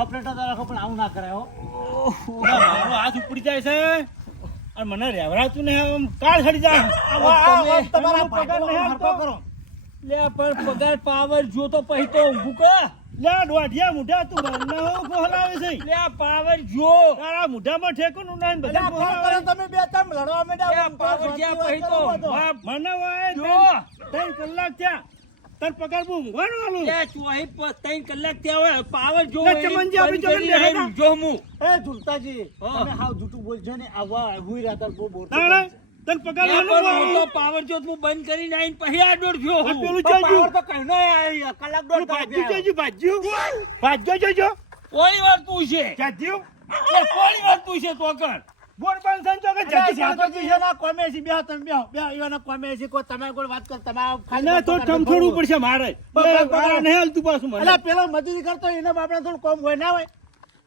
Operator રાખો પણ આવું ના કરાય હો. મારો હાથ ઉપડી જાય છે અને મને રેવરાતું ને કાળ છડી જાય. તમારા પગાર નહીં હરકો કરો. લે પણ પગાર પાવર જો તો પછી તો ઊભું કર. લે દોઢિયા મુઢા તું મને બોલાવે છે. લે પાવર જો તારા મુઢામાં ઠેકું નહીં બધા બોલાવે. તમે બે ત્રણ લડવા માંડ્યા. પાવર જ્યાં પછી તો મને વાય જો 3 કલાક થયા તાર પગાર બહુ ઊંઘવાનું આલું. લે ચોહી 3 કલાક થયા હોય પાવર જો ચમનજી આપી જો હું એ ઝુલતાજી તમે હાવ જૂઠું બોલજો ને આવા હુઈ રાતર બહુ બોલ. તન પગાર તો પાવર જો હું બંધ કરીને આઈને પછી આ દોડ જો પેલું પાવર તો કઈનો આય કલાક દોઢ ભાજ્યો જોજો કોઈ વાર પૂછે જાજ્યું કોઈ વાર પૂછે તો કર બોર બંધ સંજો કે જાજી છે ના કોમેસી બે તમે બે ઈવાના કોમેસી કો તમે કોઈ વાત કર તમે ખાલી તો ઠમઠોડવું પડશે મારે પગાર નહીં હાલતું પાછું મને. અલા પેલો મજૂરી કરતો એને બાપડા થોડું કોમ હોય ના હોય.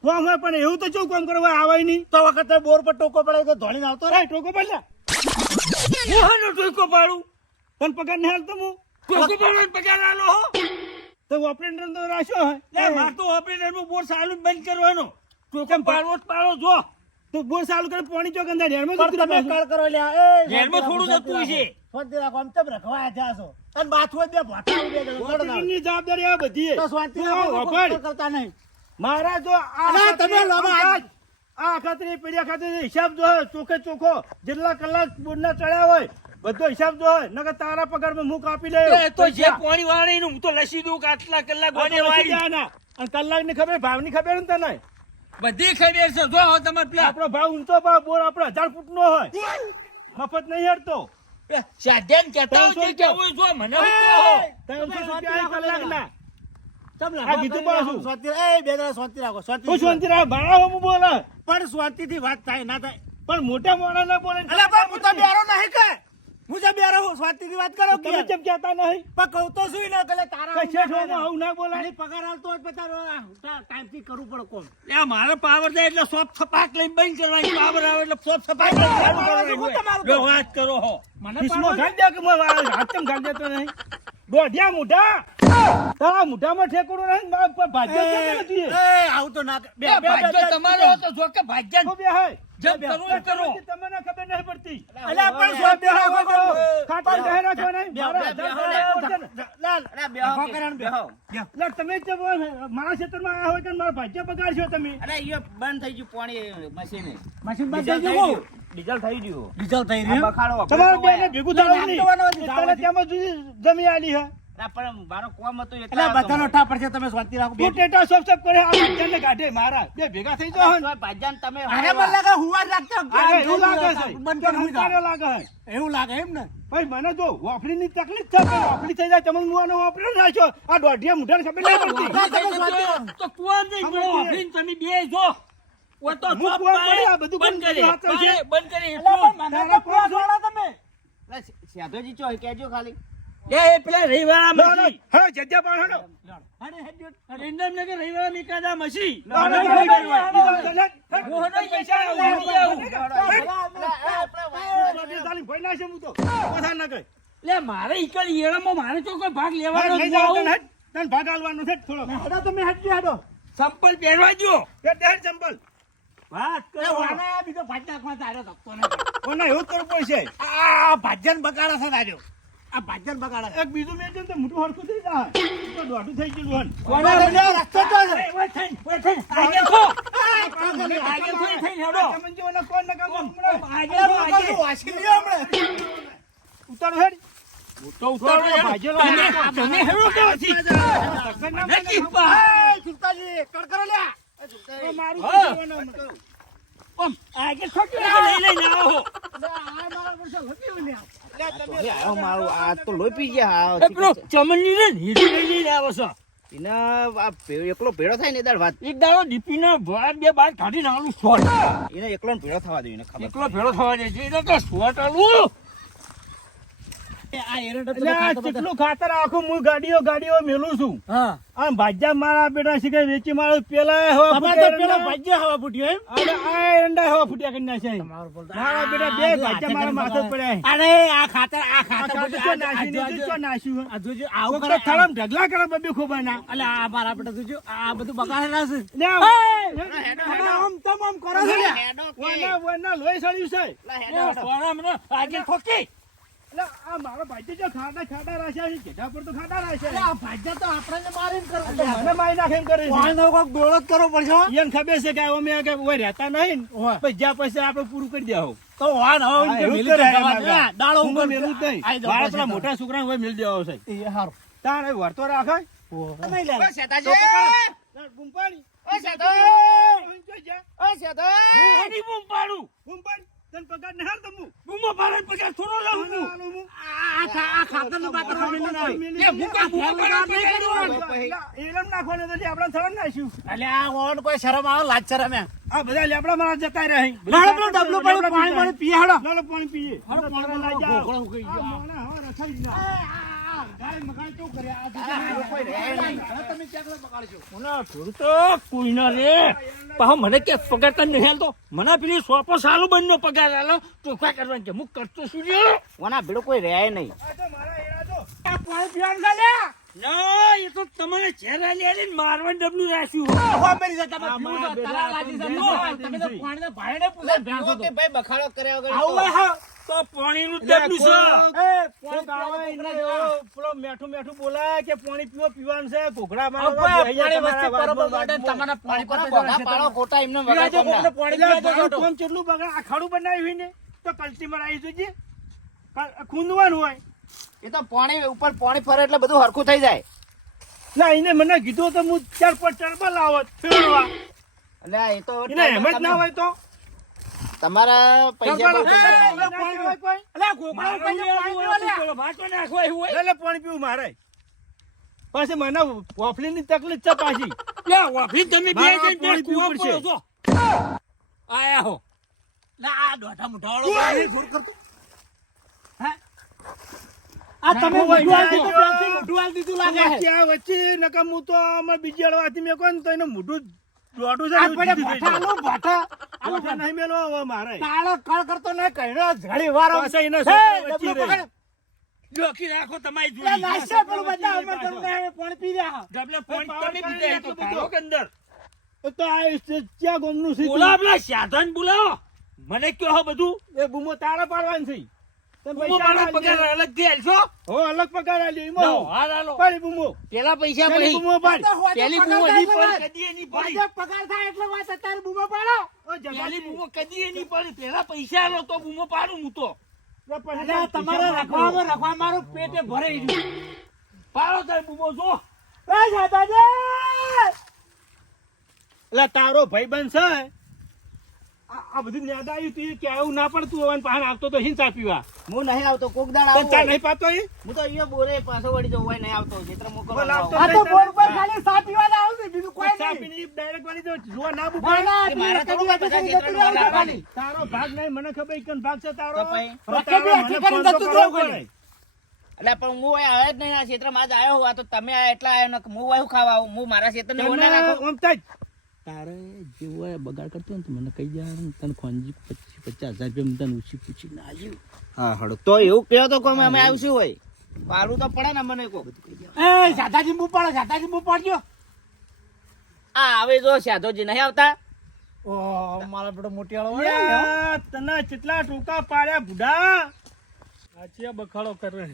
કોમ હોય પણ એવું તો ચો કામ કરવા આવે નહીં તો વખતે બોર પર ટોકો પડે તો ધોળીને આવતો રે ટોકો પડ્યા મોહનો ટોકો પાડું પણ પગાર નહીં હાલતો હું ટોકો પાડવાનો પગાર આલો હો તો ઓપરેટર તો રાખ્યો હે. લે માર તો ઓપરેટર માં બોર ચાલુ બંધ કરવાનો ટોકો પાડવો પાડો જો તો બોર ચાલુ કરે પાણી ચોક અંદર હેરમાં તમે કળ કરો લ્યા એ હેરમાં થોડું જતું છે. ફોન રાખો આમ તમ રખવા થયા છો અને બાથરૂમ બે ભાટા ઉડે ઓપરેટરની જવાબદારી આ બધી તો શાંતિ કરતા નહીં. મારા જો અલા તમે લોબા આ ખાતરી પેડિયા ખાતરી હિસાબ જો ચોખે ચોખો જેટલા કલાક બોરના ચડ્યા હોય બધો હિસાબ જો નકર તારા પગારમાં હું કાપી લે તો જે પાણી વાળી હું તો લસી દઉં કે આટલા કલાક બોને વાળી અને કલાકની ખબર ભાવની ખબર ને તને બધી ખબર છે જો તમારે પેલા આપણો ભાવ ઊંચો ભાવ બોર આપણો 1000 ફૂટનો હોય મફત નહીં હેડતો સાધન કેતા હોય કેવું જો મને 300 રૂપિયા કલાકના આ કીધું પાછું શાંતિ એ બે જણા શાંતિ રાખો શાંતિ શાંતિ રાખ ભાડા હું બોલે પણ શાંતિથી વાત થાય ના થાય પણ મોટા મોણા ના બોલે અલા પણ હું તો બેરો નહીં કે હું જે બેરો હું શાંતિથી વાત કરો તમે કેમ કહેતા નહીં પણ કહું તો શું ના કલે તારા કશે ઠોમાં આવું ના બોલાય પગાર આલતો હોય પતારો ટાઈમથી કરવું પડે કોમ એ મારે પાવર જાય એટલે સોપ છપાક લઈને બંધ કરવાની પાવર આવે એટલે સોપ છપાક લઈને વાત કરો હો મને કિસ્મો ગાલ દે કે હું હાથ કેમ ગાલ દેતો નહીં દોઢિયા મુઢા તારા મુઢામાં ઠેકોડો નહીં ભાજ્યો કેમ નથી એ આવું તો ના બે ભાજ્યો તમારો તો જો કે ભાજ્યા બે હે જબ કરો કરો તમને ખબર નહીં પડતી અલા પણ શાંતિ રાખો ખાતા કહે રાખો નહીં લાલ અલા બેહો બેહો લા તમે જે મારા ક્ષેત્રમાં આયા હોય કે મારા ભાજ્યા બગાડશો તમે અરે ઈ બંધ થઈ ગયું પાણી મશીન બંધ થઈ ગયું ડીઝલ થઈ ગયું બખાડો તમારે બેને ભેગું થવાનું નહીં તેમાં જમી આલી હે પણ મારો કોમ હતો એટલે બધાનો ઠા પડશે તમે શાંતિ રાખો તું ટેટા સોપ સોપ કરે આ ભાજ્યાને કાઢે મારા બે ભેગા થઈ જાવ હે ભાજ્યાન તમે અરે મને લાગે હુવા જ રાખતો એવું લાગે છે બંધ કરી હુવા લાગે એવું લાગે એમ ને ભાઈ મને જો વાફડીની તકલીફ છે વાફડી થઈ જાય તમે મુવાનો વાપરે નાખ્યો આ દોઢિયા મુઢાને ખબર નહીં પડતી તો કુવા નહીં ગયો વાફડીને તમે બે જો ઓ તો બધું બંધ કરી મારા કુવા છોડા તમે સાધોજી ચો કેજો ખાલી એ પેલા રવિવાળા મસી હા જગ્યા પાડ હડો અરે હેડ્યો રેન્ડમ ને કે રવિવાળા મીકાદા મસી લે મારે ઈકલ યેળામાં મારે તો કોઈ ભાગ લેવાનો તને ભાગ આલવાનો છે થોડો હેડો તમે હેડો સંપલ પહેરવા દો કે દેર સંપલ વાત કરો વાના બીજો ભાજ નાખવા તારે ધક્કો ન કોને એવું કરવું પડશે આ ભાજન બગાડા છે તાજો આ ભાજન બગાડા એક બીજું મેં તો મોટું હરખું થઈ જાય તો દોઢું થઈ ગયું કોને રસ્તો તો ઓય થઈ આગળ થો આગળ થઈ હેડો તમને જોને કોણ ન કામ આગળ વાસકી લ્યો હમણે ઉતારો હેડ તો ઉતારો ભાજેલો તમે હેડો કે પછી નથી પા સુલતાજી કડ કરો લ્યા મારું ઓમ આગળ છોટી લઈ આવો આ મારા વર્ષે હોતી આવો મારું આ તો લોહી પી ગયા પેલો ચમનની ને હીડી લઈને આવો છો એને એકલો ભેળો થાય ને દાળ વાત એક દાડો ડીપી ના ભાર બે બાર કાઢી નાલું શોટ એને એકલો ભેળો થવા દે એને ખબર એકલો ભેળો થવા દે છે એને તો શોટ આલું આ એરંડા તો એટલે આ ખાતો બધા. ચીકલું ખાતર આખું હું ગાડીઓ મેલું છું હા આમ ભાજ્યા મારા બેટા શીખે વેચી મારો પેલા હવા તમારે તો ફૂટ્યા પેલા એરંડા. ભાગ્ય હવા ફૂટ્યો એમ અને આ એરંડા હવા ફૂટ્યા કરી નાખ્યા અહીં. તમારું બોલતા. મારા બેટા બે ભાજ્યા મારા માથે જ પડ્યા અહીં. અરે આ ખાતર આ ખાતર ચો નાખ્યું ને ચો નાખ્યું હે? આ જોજો આવું કોક કરે તો થળમ ઢગલા કરે બબે ખોબાના. અલે આ મારા બેટા જોજો આ બધું બગાડે ના છે લે આવ. તમે આમ તમ આમ કરો છો ને. વના લોહી સળ્યું છે. સોના મને આજે ઠોકી. એટલે આ મારા ભાઈ જો ખાડા રાખ્યા છે જેઠા પર તો ખાડા અલે રાખ્યા આ ભાગ્ય તો આપણને મારીને કરો છે. મને મારી નાખે એમ કરે છે. કોઈનો કોઈક દોડો જ કરવો પડશે હો. એને ખબર છે કે અમે કે ઓય રહેતા નહીં ને. ઓય. પછી જ્યાં પછી આપણે પૂરું કરી દેવું. તો વાન હવે હા, કે એવું મિલી જ કરે જવા એના દે. આગળ. દાડો હું ઉપર મેલું જ નહીં. આઈ જાઓ મારા પછી પેલા તમે. મોટા છોકરાને હોય મેલ દેવો છે. એ હારું. તાણે વર્તો રાખાય. તમે લે. બૂમ પાડી. જોઈ જા. હું હની બૂમ પાડું. બૂમ પાડી. તને પગાર નહીં હાલ તો હું. બૂમો પાડે પગાર થોડો લઉં આનો હું. આનો હું. આ ખાતરનું પાત્ર મેલું નહીં. એ મુકા બૂમો પાડે નહીં કરવાનું. એલમ નાખવાનું નથી આપણે થળમ નાખ્યું. અલે આ ઓન કોઈ શરમ આવે લાજ શરમ એમ. આ બધા લેબડા મારા જતા રહ્યા અહીં. લાડો પેલો ડબલું પડ્યું પાણી પાણી પીએ હાડો. લાલો પાણી પીએ. હાડો પાણી લઈ જાઓ. ઘોઘળો ઉકળી ગયો. આ મોણા હવે રખાઈ જ ના. ગાય મગાય તો કર્યા આ કોઈ રહે નહીં. તમે ચકલા બગાડશો. મોના થોડું તો કોઈ ના રે. પાહો મને કે પગાર તને નહીં હાલતો મને પેલી સોપો સાલું બંધનો પગાર હાલો તો શું કરવાનું કે હું કરતો શું રે વના ભેડો કોઈ રહે નહીં. આ તો મારા એડા તો. આ પાણી પીવાનું ચાલ્યા ના એ તો તમને ચહેરા લે મારવાનું ડબલું રાખ્યું હો મેરી જતા તમે આ પીવું મારા તો બેટા તરા લાગી તો જતો. બેટા તમે તો છે. પાણીના ભાઈને પૂછે ભેંસો તો. ભાઈ બખાડો કર્યા વગર આવું હોય હા. તો પાણીનું ડબલું છે કોક આવે એને એવો પેલો મેઠું મેઠું બોલાય કે પાણી પીવાનું છે ઘોઘરા આ મારવા પાણી બે વસ્તી તમારા બરોબર વાતમાં ગોડે તમારા પાણી કોના પતે ગોગા પાડો ખોટા એમને વગર પીવાજો કોમના. કોકને પાણી એટલે પીવાજો મારું છોટો. કોમ કેટલું બગડ આ ખાડું બનાવ્યું હોય ને તો કલટી મરાઈ જોજે ખૂંદવાનું હોય. એ તો પાણી ઉપર પાણી ફરે એટલે બધું હરખું થઈ જાય. ના એને મને કીધું તો હું 4-5 ચરબા લાવત ફેરવા. એટલે આ એ તો એને એમ જ ના હોય તો તમારા પૈસા બહુ ચરબા છે. લાવો. પાણી હોય કોઈ? અલે ગોગળા ઉપર જે પાણી પીવા લે. પેલો ભાટો નાખવા એવું હોય એટલે પાણી પીવું મારે પછી મને વોફલીની તકલીફ છે પાછી. લે ઓફી તમે બે મારે જણ બે પાણી કૂવા પીવું પડો પડશે. છો આયા હો લે આ દોઢા મુઠાવાળો પાણી ઘોર કરતો. હે? આ તમે ના, મોઢું આલી ના, તો પેન્સિલ મોઢું આલી દીધું લાગે છે. ત્યાં વચ્ચે નકમ હું તો આમાં બીજી અડવાથી મેં કહું ને તો એનું મોઢું દોઢું છે આ એવું પડે જીતું થઈ ભાઠા જાય. આલો ભાઠા. આલો મોઢા નહીં મેલો હવે મારે તાળો કળ કરતો નહીં કઈનો ઘડી વાર આમ. પાછા એના હે, છોકરા વચ્ચે ડબલું રહે. પકડ. લોકી રાખો તમારી લે, જોડી નાસ્તા પેલું બધા અમે તમને પાણી પી રહ્યા. ડબલે પાણી પાણી તમે પાણી પીધા એ તો એટલું ખારો કે અંદર તો આ ક્યાં ગામનું છે બોલા પેલા સાધન બોલાવો મને કયો હો બધું એ બૂમો તારા પાડવાની છે તમે બૂમો પૈસા પાડો આલી પગાર અલગ થી આલશો હો અલગ પગાર આલ્યો લો એમાં હાલ હાલો પાડી બૂમો પેલા પૈસા પેલી પડી બૂમો પાડી તો હોજે પેલી પગાર બૂમો થાય નહીં એટલે પડી વાત. કદી નહીં પડી હોજે પગાર થાય એટલે વાત અત્યારે બૂમો પાડો. ઓ જગાજી. પેલી બૂમો કદી નહીં પડી પેલા પૈસા આલો તો બૂમો પાડું હું તો તો પછી અલ્યા, તમારે રખવામાં મારું પેટે ભરાઈ ગયું. પાડો તાર બૂમો જો એ સાદાજી! એટલે તારો ભાઈબંધ છે આ બધું યાદ આવ્યું તું કે આવું ના પડતું હોય ને પાછળ આવતો તો હિંસા પીવા હું નહીં આવતો કોક દાડ તો આવું ચા હોય. નહીં પાતો એ હું તો અહીંયા બોરે પાછો વળી જવું હોય નહીં આવતો જેતરા મોકલો બોલ આવતો. આ તો બોર્ડ પર ખાલી સા પીવાના આવું છે, બીજું કોઈ ચા નહીં. પીને ડાયરેક્ટ વાળી દો જોવા ના ના, બુપાય. ના, એ મારા પેલી તો રખડી બધા હતી, ખેતરમાં જતી રહી ખાલી. તારો ભાગ નહીં મને ખબર કેમ ભાગ છે તારો તો પછી? તો રખડી તારો હતી મને કરીને ફોન તો જતું કરવો રહેવું પડે. એટલે પણ હું અહીં આવ્યો જ નહીં આ ક્ષેત્રમાં આજ આવ્યો હું આ તો તમે આ એટલા આવ્યો ને હું વાયુ ખાવા આવું હું મારા ક્ષેત્રને ઓને તને નાખો આમ થાય જ. તારે જેવો હોય બગાડ કરતો હોય ને તો મને કહી દે તને ખોંજી 50,000 રૂપિયા તને ઓછી પૂછી ના આવ્યું હા હળો તો એવું કહો તો કોઈ અમે આવશું હોય પાડું તો પડે ને મને કો એ સાદાજી બૂમ પાડો, સાદાજી બૂમ પાડજો. આ આવે જો સાધોજી નહીં આવતા ઓહ, મારા બેટો મોટિયાળો હોય ને. યા, તને કેટલા ટોકા પાડ્યા બુઢા આ ચિયા બખાડો કરે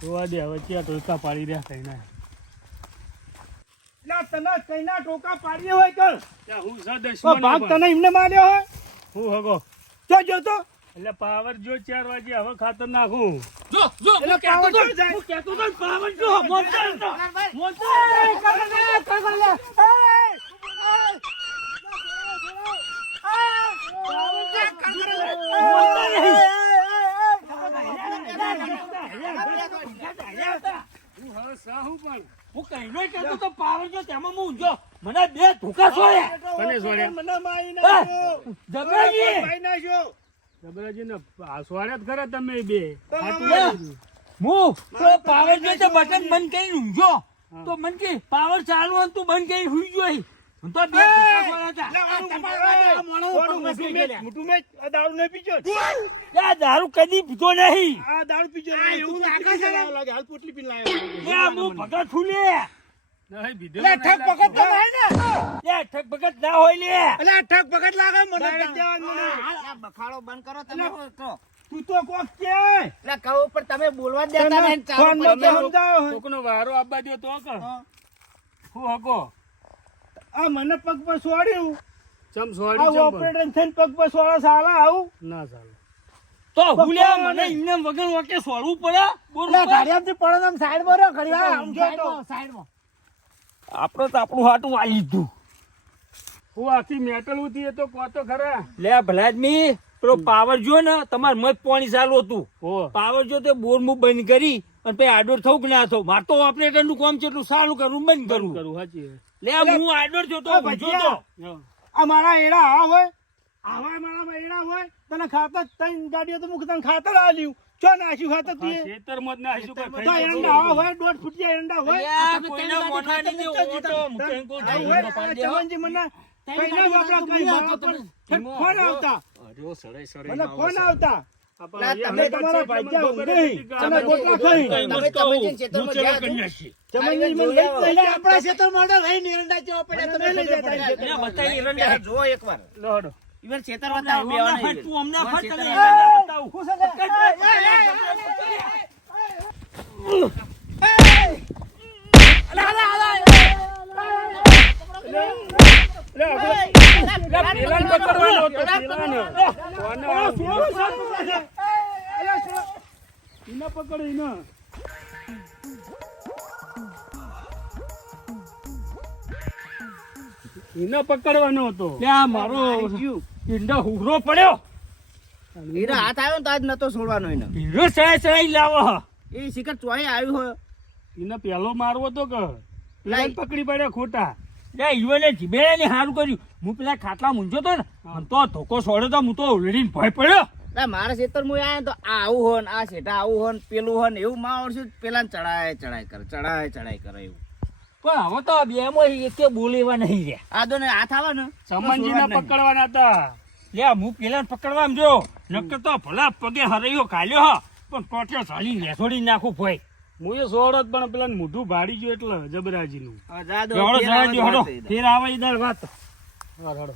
જોવા દે હવે ચિયા ટોકા પાડી રહ્યા કઈ ના તને કઈના ટોકા પાડ્યા હોય કર હું તો ભાગ તને એમને માર્યો હોય હું હગો જો જો તો એટલે પાવર જો 4 વાગે હવે ખાતર નાખું જો જો એટલે હું કહેતો પાવર તો જો જાય. હું કહેતો તો પાવર જો મોટર તો મોટર એ, કાકા લે, કાકા લે. એ, હું કહીનો કહેતો તો પાવર જો તેમાં હું જો મને બે ધોકા છોડ્યા મને મારી એ, નાખ્યો જબરાજી! મારી નાખ્યો જબરાજીને સ્વાગત કરે તમે બે હું તો પાવર જો તો બટન બંધ કરીને ઊંઘ્યો તો મન કે પાવર ચાલુ હોય તું બંધ કરીને હુઈ ગયો હું તો બે મોટું મેચ આ દારૂ નહીં પીજો દારૂ કદી પીતો નહીં આ દારૂ પીજો એવું લાગે છે લાગે હાલ પોટલી પીને લાવ્યો હું ભગત છું લે નહીં બીધો ઠગ ભગત તો નહીં ને ઠગ ભગત ના હોય લે અલે ઠગ ભગત લાગે મને આ બખાડો બંધ કરો તમે તો તું તો કોક કે એટલે કહું પણ તમે બોલવા જ દેતા નહીં ચાલુ ફોન કરી માં દેવું. સમજાવો કોકનો વારો આપવા દો તો કે હું હકો આ મને પગ પર છોડ્યું ચમ આ સોડી ચમ ઓપરેટર થઈને પગ પર છોડો સાલા આવું ના ચાલે તો હું લે મને ઇન્ને વગર વાકે સોળવું પડે બોલ ગાડીયાથી પડે આમ સાઈડ માં રહ્યો ઘડી વાર સમજો તો આપણે તો આપણું હાટું આ લીધું હું આખી મેટલ ઉતી એ તો કોતો ખરા લે ભલાદમી પેલો પાવર જો ને તમાર મત પાણી ચાલુ હતું ઓ પાવર જો તે બોર મું બંધ કરી અને પછી આડોર થવું કે ના થવું મારે તો ઓપરેટર નું કામ કેટલું સારું કરવું બંધ કરવું કરું હાચી લે હું આડોર જોતો ઊંઘ્યો તો આ મારા એડા આ હોય આવા મારા એડા હોય તને ખાતર ત્રણ ગાડીઓ તો મુક તને ખાતર આલ્યું ચો નાખ્યું ખાતર તું ખેતર મત ના આઈશું કે તો એંડા આ હોય 1.5 ફૂટિયા એંડા હોય યા કોઈનો મોનાની ને ઓટો મુકેન કો આ હોય ચમનજી મને કઈ ના વાપરા કઈ મારા પર ફોન આવતા અરે સડાઈ મને ફોન આવતા લા, તમે તમારા ભાગ્યા ઊંઘી તમે ગોટલા ખાઈ તમે ચમનજીના ખેતરમાં ગયા છો? ચમનજી મને લઈ આપણા ક્ષેત્રમાં લઈને એરંડા જેવા પડ્યા તમે લઈ જતા પેલા જુઓ એકવાર લોડો ઈવન ખેતર બતાવો બેવાના ઈ. તું અમને ફટ ખેતર તને બતાવો. બતાવું પેલાને પકડવાનો હતો પેલાને ઈને પકડ ઈને ઈને પકડવાનો હતો લ્યા મારો ઈંડો હુરો પડ્યો એનો હાથ આવ્યો ને તો આજ નતો છોડવાનો એને હીરો સડાઈ સડાઈ લાવો એ શિખર ચોહી આવ્યું હોય ઈને પેલો મારવો તો કે પેલાને પકડી પડ્યા ખોટા લે ઈવને જીબેડા ને સારું કર્યું હું પેલા ખાટલા મૂંઝો તો ને આમ તો ધોકો છોડ્યો તો હું તો ઓલરેડી ભય પડ્યો એટલે મારા ખેતર માં આવ્યા તો આ આવું હોય ને આ શેઠા આવું હોય ને પેલું હોય ને એવું માવડશું પેલા ચડાય કરે એવું પણ હવે તો બે માં એકે બોલેવા નહીં રહ્યા આ દો ને હાથ આવે ને ચમનજીને પકડવાના હતા લે હું પેલા પકડવા જો નકર તો ભલા પગે હરૈયો કાલ્યો હ પણ ટોટિયો ચાલી લેસોડી નાખું ભાઈ હું એ સોળ જ પણ પેલા મોઢું ભાડી ગયું એટલે જબરાજીનું હવે જા દો, હડો ફેર આવે તો હડો વાત થઈ જાય. ફેર આવે ઈધર વાત હા હડો